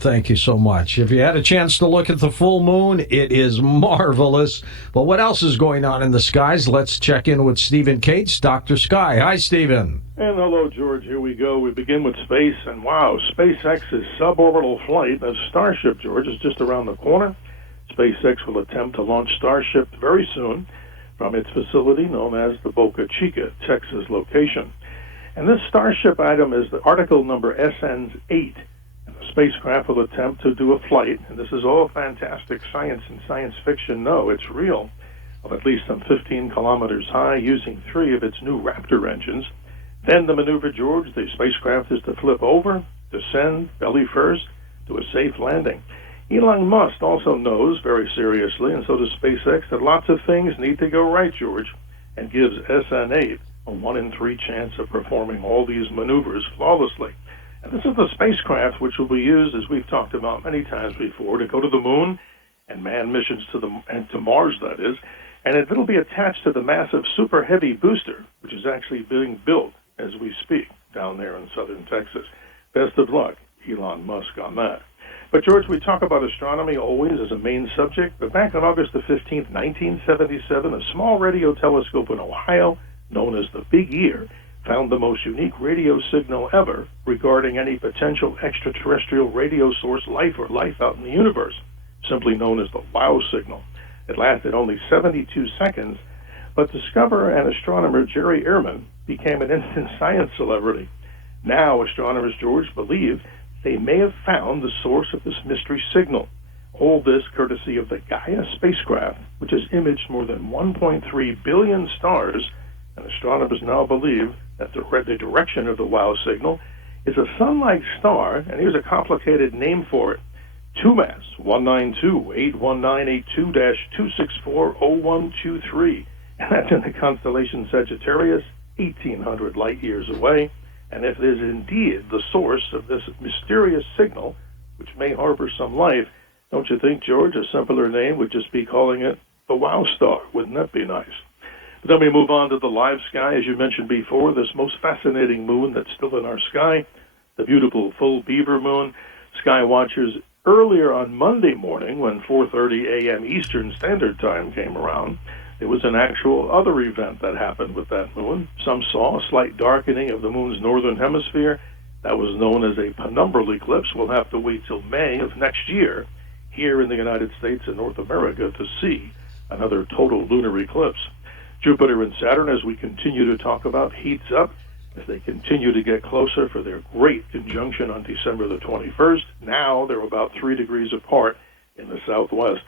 thank you so much. If you had a chance to look at the full moon, it is marvelous. But what else is going on in the skies? Let's check in with Stephen Cates, Dr. Sky. Hi, Stephen. And hello, George. Here we go. We begin with space, and wow, SpaceX's suborbital flight of Starship, George, is just around the corner. SpaceX will attempt to launch Starship very soon from its facility known as the Boca Chica, Texas location. And this Starship item is the article number SN8. And the spacecraft will attempt to do a flight, and this is all fantastic science and science fiction. No, it's real, of at least some 15 kilometers high using 3 of its new Raptor engines. Then the maneuver, George, the spacecraft is to flip over, descend belly first to a safe landing. Elon Musk also knows very seriously, and so does SpaceX, that lots of things need to go right, George, and gives SN8 a 1 in 3 chance of performing all these maneuvers flawlessly. And this is the spacecraft which will be used, as we've talked about many times before, to go to the moon and manned missions to Mars, that is. And it'll be attached to the massive Super Heavy booster, which is actually being built as we speak down there in southern Texas. Best of luck, Elon Musk, on that. But, George, we talk about astronomy always as a main subject, but back on August the 15th, 1977, a small radio telescope in Ohio, known as the Big Ear, found the most unique radio signal ever regarding any potential extraterrestrial radio source life or life out in the universe, simply known as the WOW signal. It lasted only 72 seconds, but discoverer and astronomer Jerry Ehrman became an instant science celebrity. Now, astronomers, George, believe they may have found the source of this mystery signal. All this courtesy of the Gaia spacecraft, which has imaged more than 1.3 billion stars, and astronomers now believe that the direction of the WOW signal is a sun-like star, and here's a complicated name for it: 2MASS 192-81982-2640123. And that's in the constellation Sagittarius, 1,800 light years away. And if it is indeed the source of this mysterious signal, which may harbor some life, don't you think, George, a simpler name would just be calling it the WOW star? Wouldn't that be nice? But then we move on to the live sky, as you mentioned before, this most fascinating moon that's still in our sky, the beautiful full beaver moon. Sky watchers earlier on Monday morning, when 4:30 a.m. Eastern Standard Time came around, there was an actual other event that happened with that moon. Some saw a slight darkening of the moon's northern hemisphere. That was known as a penumbral eclipse. We'll have to wait till May of next year here in the United States and North America to see another total lunar eclipse. Jupiter and Saturn, as we continue to talk about, heats up as they continue to get closer for their great conjunction on December the 21st. Now they're about 3 degrees apart in the southwest.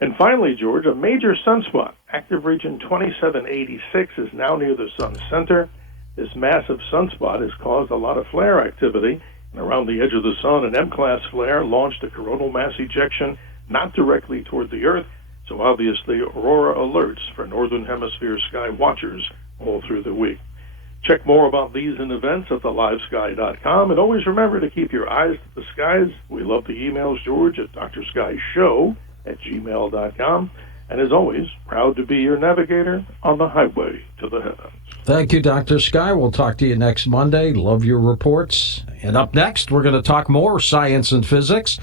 And finally, George, a major sunspot, active region 2786, is now near the sun's center. This massive sunspot has caused a lot of flare activity. And around the edge of the sun, an M-class flare launched a coronal mass ejection not directly toward the Earth. So obviously, aurora alerts for Northern Hemisphere sky watchers all through the week. Check more about these and events at thelivesky.com. And always remember to keep your eyes to the skies. We love the emails, George, at drskyshow@gmail.com. And as always, proud to be your navigator on the highway to the heavens. Thank you, Dr. Sky. We'll talk to you next Monday. Love your reports. And up next, we're going to talk more science and physics.